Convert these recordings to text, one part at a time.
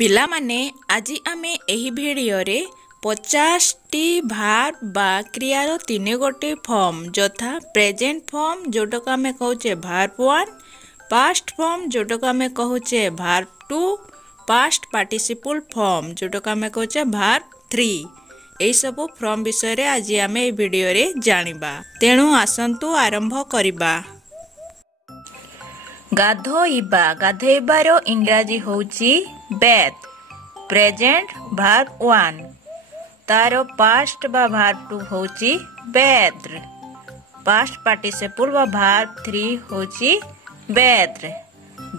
पिलामाने आज आमे एही भिडियोरे 50टी भार्ब बा क्रियार 3 गोटे फॉर्म यथा प्रेजेंट फॉर्म जोटक आमे कहूचे भार्ब 1, पास्ट फॉर्म जोटक आमे कहूचे भार्ब 2, पास्ट पार्टिसिपल फॉर्म जोटक आमे कहूचे भार्ब 3। एई सबु फॉर्म विषय रे आज आमे ए भिडियो रे जानिबा। तेणु आसंतु आरंभ करिबा। गाधोइबा गाधोइबार इंग्राजी होउची बेथ। प्रेजेंट भार्ब 1 तार पास्ट बा भार्ब 2 होउची बेथ्र। पास्ट पार्टिसिपल बा भार्ब 3 होउची बेथ्र।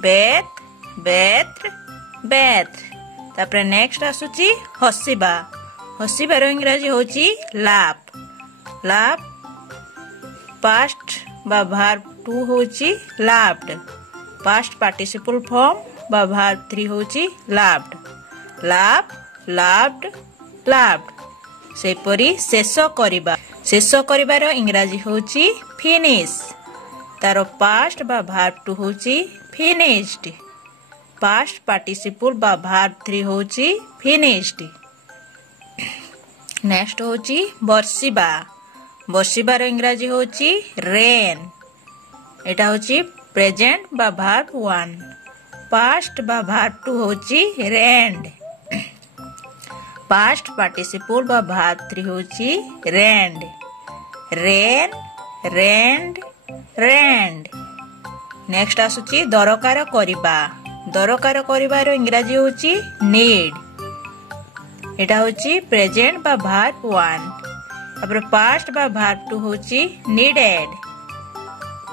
बेथ बेथ्र बेथ्र। तापरे नेक्स्ट आसुची हसिबा। हसिबार इंग्राजी होउची लाफ। लाफ पास्ट बा भार्ब 2 होउची लाफ्ड। पास्ट पार्टिसिपल फॉर्म बा भार्ब 3 होउची लाफ्ड। Laugh laughed laughed. सेपरी शेष करिबा। शेष करिबार इंग्राजी होउची फिनिश। तार पास्ट बा भार्ब 2 होउची फिनिश्ड। पास्ट पार्टिसिपल बा भार्ब 3 होउची फिनिश्ड। नेक्स्ट होउची बर्षिबा। बर्षिबार इंग्राजी होउची रेन। एटा होउची प्रेजेंट बा भार्ब 1। पास्ट बा भार्ब 2 होउची रेन्ड। पास्ट पार्टिसिपल बा भार्ब 3 होउची रेन्ड। रेन रेन्ड रेन्ड। नेक्स्ट आसुची दरकार करिबा। दरकार करिबार इंग्राजी होउची नीड। एटा होउची प्रेजेंट बा भार्ब 1। तापर पास्ट बा भार्ब 2 होउची नीडेड।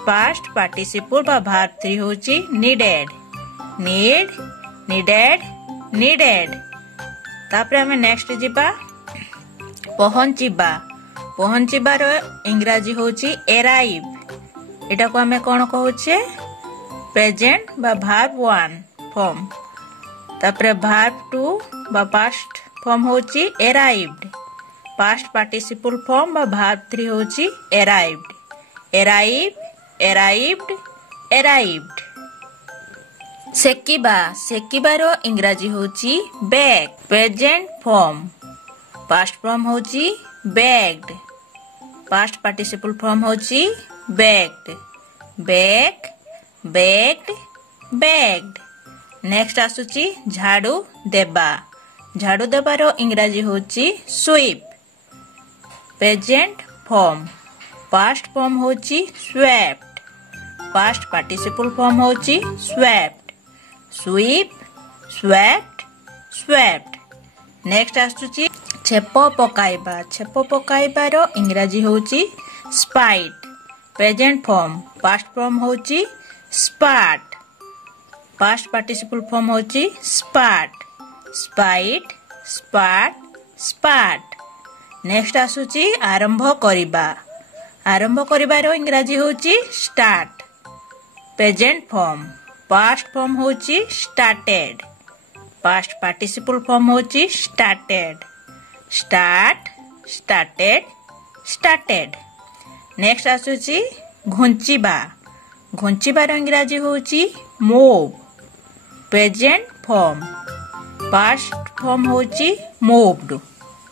पास्ट पार्टिसिपल बा भार्ब 3 होउची नीडेड। Need needed needed. तापरे हमें नेक्स्ट जिबा पहुंचीबा। पहुंचीबार इंग्राजी होउची अराइव। एटा को हमें कोन कहूचे प्रेजेंट बा भार्ब 1 फॉर्म। तापरे भार्ब 2 बा पास्ट फॉर्म होउची अराइव्ड। पास्ट पार्टिसिपल फॉर्म बा भार्ब 3 होउची अराइव्ड। Arrive arrived arrived. सेकिबा। सेकिबार इंग्राजी होउची bake. Present form. Past form होउची बेक्ड। पास्ट पार्टिसिपल फॉर्म होउची baked. Bake baked baked. Next आसुची झाड़ू देबा। झाड़ू देबार इंग्राजी होउची sweep. Present form. Past form होउची स्वेप्ट। पास्ट पार्टिसिपल फॉर्म होउची swept. SVEEP swept swept. Next आसुची छेप पकाइबा। छेप पकाइबार इंग्राजी होउची spite. Present form. Past form होउची स्पाट। पास्ट पार्टिसिपल फॉर्म होउची spot. Spite spot spot. Next आसुची आरंभ करिबा। आरंभ करिबार इंग्राजी होउची start. Present form. Past form होउची स्टार्टेड। पास्ट पार्टिसिपल फॉर्म होउची started. Start started started. Next आसुची घुंचिबा। घुंचिबार इंग्राजी होउची move. Present form. Past form होउची मूव्ड।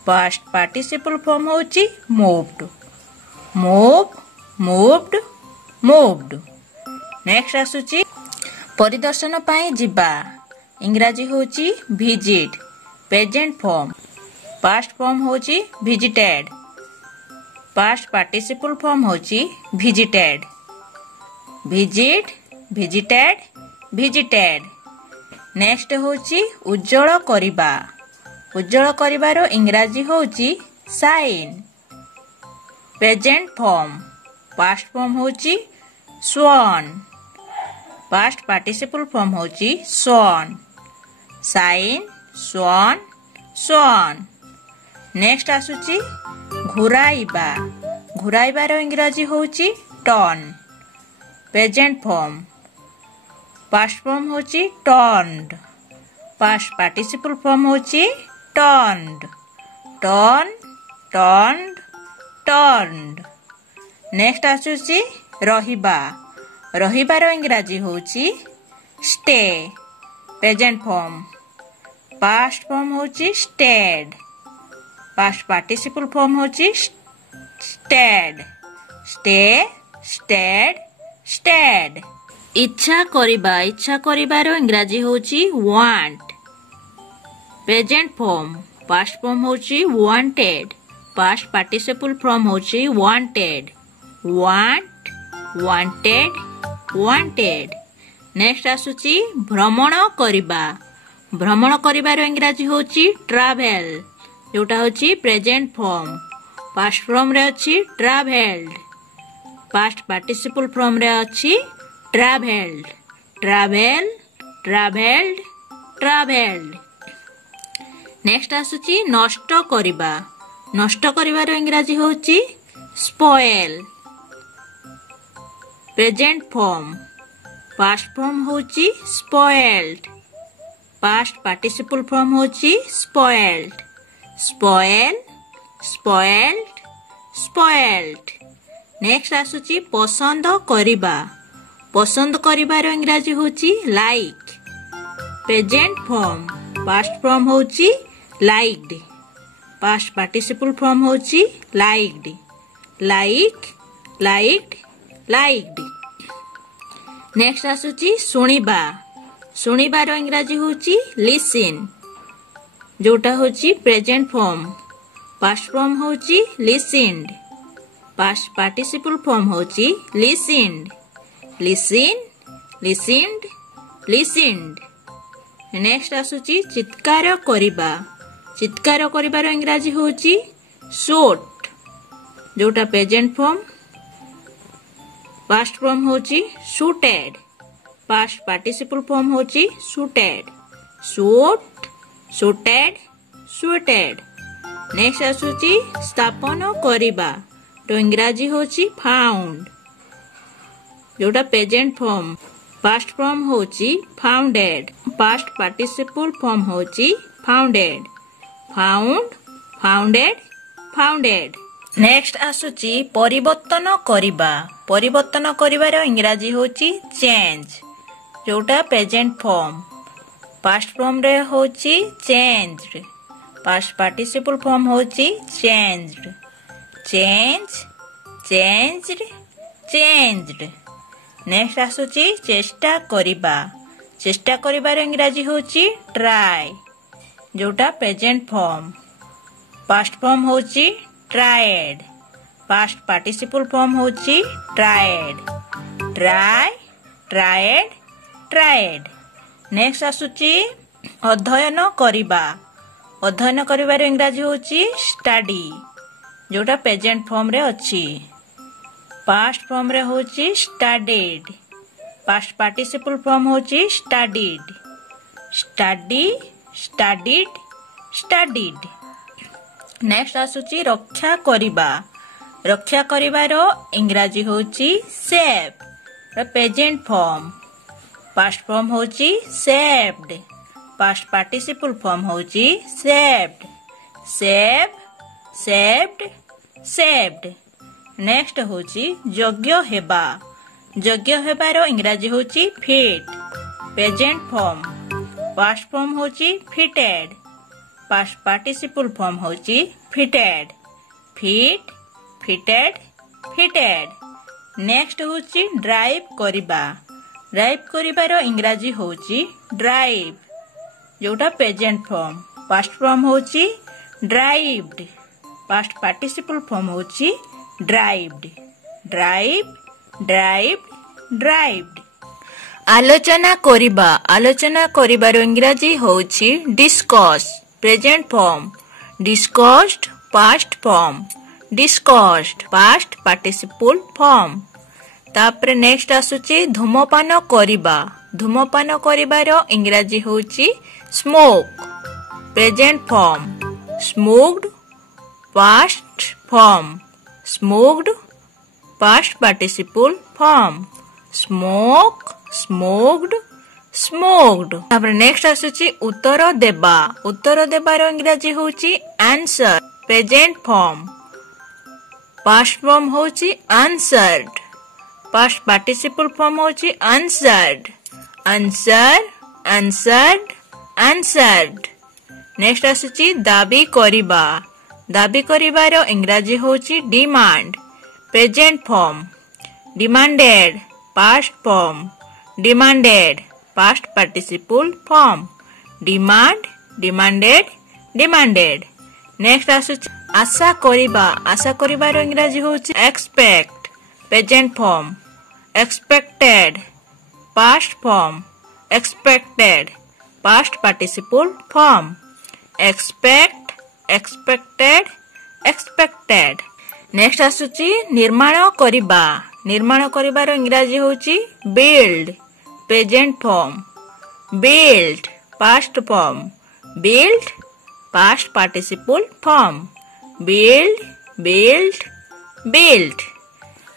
पास्ट पार्टिसिपल फॉर्म होउची moved. Move moved moved. Next आसुची परिदर्शन पाई जिबा। इंग्राजी होउची visit. Present form. Past form होउची विजिटेड। पास्ट पार्टिसिपल फॉर्म होउची visited. Visit visited visited. Next होउची उज्जवल करिबा। उज्जवल करिबार इंग्राजी होउची shine. Present form. Past form होउची स्वान। पास्ट पार्टिसिपल फॉर्म होउची स्वान। शाइन स्वान स्वान। नेक्स्ट आसुची घुराइबा। घुराइबार इंग्राजी होउची turn. Present form. Past form होउची टर्न्ड। पास्ट पार्टिसिपल फॉर्म होउची turned. Turn turned turned. Next आसुची रहिबा। रहिबार इंग्राजी होउची stay. Present form. Past form होची स्टेड, पास्ट पार्टिसिपल फॉर्म होची स्टेड, स्टे, स्टेड, स्टेड। इच्छा करिबा, इच्छा करिबार इंग्रजी होची want. Present form past form होची वांटेड, पास्ट पार्टिसिपल फॉर्म होची wanted, want, wanted, wanted. Next आसुची भ्रमण करिबा, भ्रमण करिबार इंग्रजी होची ट्रैवल, जोटा होची प्रेजेंट फॉर्म। पास्ट फॉर्म रे अछि ट्रैवल्ड, पास्ट पार्टिसिपल फॉर्म रे अछि travelled, travel, travelled, travelled. Next आसुची नष्ट करिबा, नष्ट करिबार इंग्रजी होची spoil. Present form past form होची स्पॉइल्ड, पास्ट पार्टिसिपल फॉर्म होची spoiled, spoil, spoiled, spoiled. Next आसुची पसंद करिबा, पसंद करिबार इंग्रजी होची like. Present form past form होची लाइक्ड, पास्ट पार्टिसिपल फॉर्म होची liked, like, liked, liked. Next आसुची सुनिबा, सुनिबार इंग्रजी होची लिसन, जोटा होची प्रेजेंट फॉर्म। पास्ट फॉर्म होची लिसन्ड, पास्ट पार्टिसिपल फॉर्म होची listened, listen, listened, listened. Next आसुची चित्कार करिबा, चित्कार करिबार इंग्रजी होची शोट, जोटा प्रेजेंट फॉर्म। पास्ट फॉर्म होची शूटेड, पास्ट पार्टिसिपल फॉर्म होची shooted, shoot, shooted, shooted. Next आसुची स्थापन करिबा, तो इंग्रजी होची फाउंड, जोटा प्रेजेंट फॉर्म। पास्ट फॉर्म होची फाउंडेड, पास्ट पार्टिसिपल फॉर्म होची founded, found, founded, founded. Next आसुची परिवर्तन करिबा, परिवर्तन करिबार इंग्रजी होची चेंज, जोटा प्रेजेंट फॉर्म। पास्ट फॉर्म रे होची चेंज्ड, पास्ट पार्टिसिपल फॉर्म होची changed, change, changed, changed. Next आसुची चेष्टा करिबा, चेष्टा करिबार इंग्रजी होची ट्राई, जोटा प्रेजेंट फॉर्म। पास्ट फॉर्म होची ट्राइड, पास्ट पार्टिसिपल फॉर्म होची tried, try, tried, tried. Next आसुची अध्ययन करिबा, अध्ययन करिबार इंग्रजी होची स्टडी, जोटा प्रेजेंट फॉर्म रे अछि। पास्ट फॉर्म रे होची स्टडीड, पास्ट पार्टिसिपल फॉर्म होची studied, study, studied, studied. Next आसुची रक्षा करिबा, रक्षा करिबार इंग्रजी होची save, present form. Past form होची सेव्ड, पास्ट पार्टिसिपल फॉर्म होची saved, save, saved, saved. Next होची योग्य हेबा, योग्य हेबार इंग्रजी होची fit, present form. Past form होची फिटेड, पास्ट पार्टिसिपल फॉर्म होची fitted, fit, fitted, fitted. Next होची ड्राइव करिबा, ड्राइव करिबार इंग्रजी होची ड्राइव, जोटा प्रेजेंट फॉर्म। पास्ट फॉर्म होची ड्राइव्ड, पास्ट पार्टिसिपल फॉर्म होची ड्राइव्ड, ड्राइव, ड्राइव्ड, ड्राइव्ड। आलोचना करिबा, आलोचना करिबार इंग्रजी होची discuss, present form. Discussed past form, discussed past participle form. तापरे नेक्स्ट आसुची धूमपान करिबा, धूमपान करिबार इंग्रजी होची smoke, present form. Smoked past form, smoked past participle form. Smoke, smoked, smoked. तापर नेक्स्ट आसुची उत्तर देबा, उत्तर देबार इंग्रजी होची answer, present form. Past form होची आंसर्ड, पास्ट पार्टिसिपल फॉर्म होची answered, answer, answered, answered. Next आसुची दाबी करिबा दाबी करिबार इंग्राजी होची demand present form demanded past form demanded past participle form demand demanded demanded next आसुची आशा करिबार इंग्राजी होची expect present form expected past form expected past participle form expect expected expected next आसुची निर्माण करिबार इंग्राजी होची build present form build past form build past participle form build build build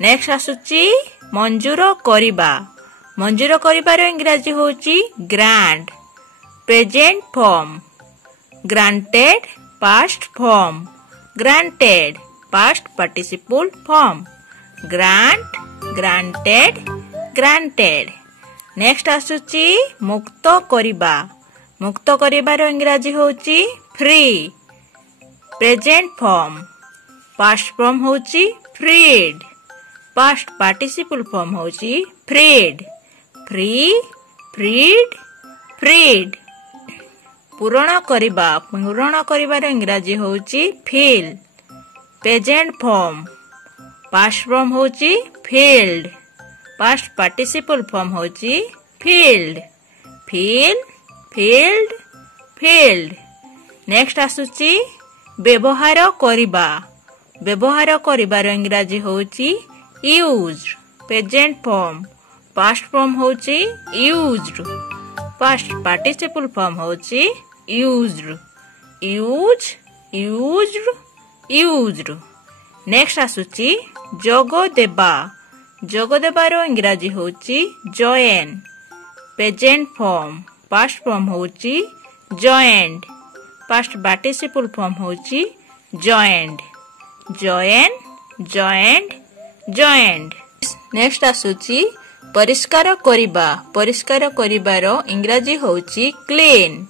next आसुची मंजूर करिबार इंग्राजी होची grant present form granted past form granted past participle form grant granted granted next आसुची मुक्त करिबार इंग्राजी होची free present form past form होची फ्रीड पास्ट पार्टिसिपल फॉर्म होची फ्रीड फ्री फ्रीड फ्रीड पूरण करिबार इंग्राजी होची fill present form past form होची फील्ड पास्ट पार्टिसिपल फॉर्म होची filled filled filled filled next आसुची व्यवहार करिबार इंग्राजी होची use present form past form होची यूज्ड पास्ट पार्टिसिपल फॉर्म होची used use used used next आसुची जोग देबार इंग्राजी होची join present form past form होची जॉइंड पास्ट पार्टिसिपल फॉर्म होची joined join joined joined next आसुची परिष्कार करिबार इंग्राजी होची clean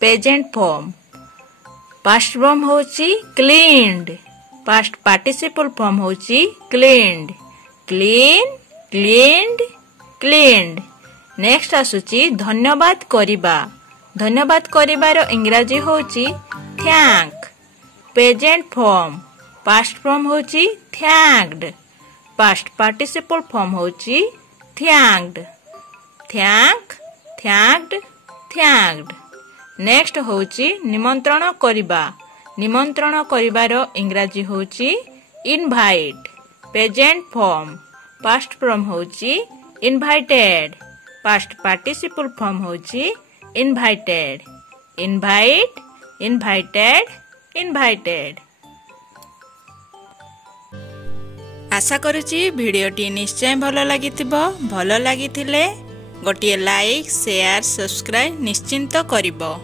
present form past form होची क्लीन्ड पास्ट पार्टिसिपल फॉर्म होची cleaned clean cleaned cleaned next आसुची धन्यवाद करिबार इंग्राजी होची thank present form past form होची थैंक्ड पास्ट पार्टिसिपल फॉर्म होची thanked thank thanked thanked next होची निमंत्रण करिबार इंग्राजी होची invite present form past form होची इनवाइटेड पास्ट पार्टिसिपल फॉर्म होची इनवाइटेड इनवाइट इनवाइटेड इनवाइटेड आशा करुची भिडियोटी निश्चय भल लगी गोटे लाइक शेयर सब्सक्राइब निश्चिंत करिबो।